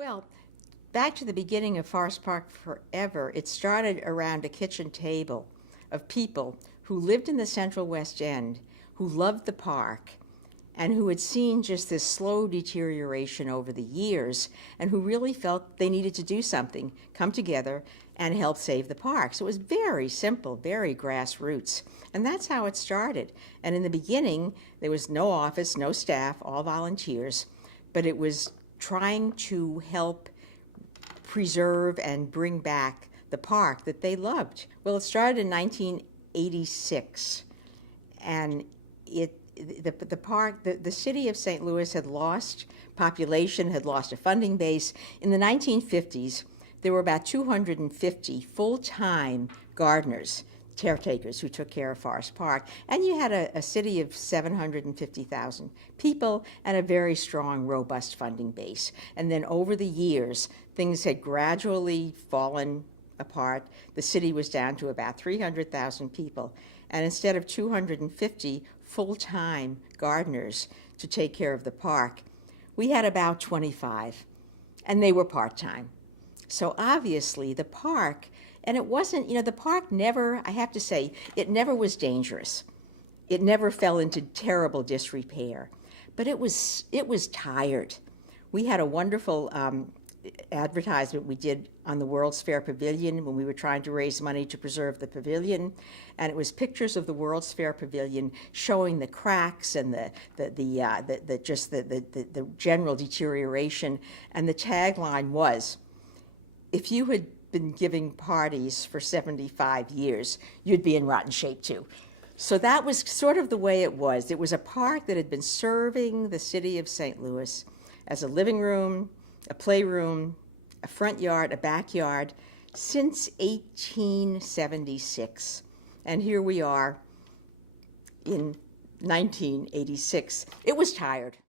Well, back to the beginning of Forest Park Forever, it started around a kitchen table of people who lived in the Central West End, who loved the park, and who had seen just this slow deterioration over the years, and who really felt they needed to do something, come together, and help save the park. So it was very simple, very grassroots. And that's how it started. And in the beginning, there was no office, no staff, all volunteers, but it was trying to help preserve and bring back the park that they loved. Well, it started in 1986, and the city of St. Louis had lost population, had lost a funding base. In the 1950s, there were about 250 full-time gardeners, caretakers, who took care of Forest Park. And you had a city of 750,000 people and a very strong, robust funding base. And then over the years, things had gradually fallen apart. The city was down to about 300,000 people. And instead of 250 full-time gardeners to take care of the park, we had about 25, and they were part-time. So obviously the park, and it wasn't, the park never, I have to say, it never was dangerous. It never fell into terrible disrepair, but it was tired. We had a wonderful advertisement we did on the World's Fair Pavilion when we were trying to raise money to preserve the pavilion, and it was pictures of the World's Fair Pavilion showing the cracks and the general deterioration. And the tagline was, "If you had been giving parties for 75 years, you'd be in rotten shape too." So that was sort of the way it was. It was a park that had been serving the city of St. Louis as a living room, a playroom, a front yard, a backyard, since 1876. And here we are in 1986. It was tired.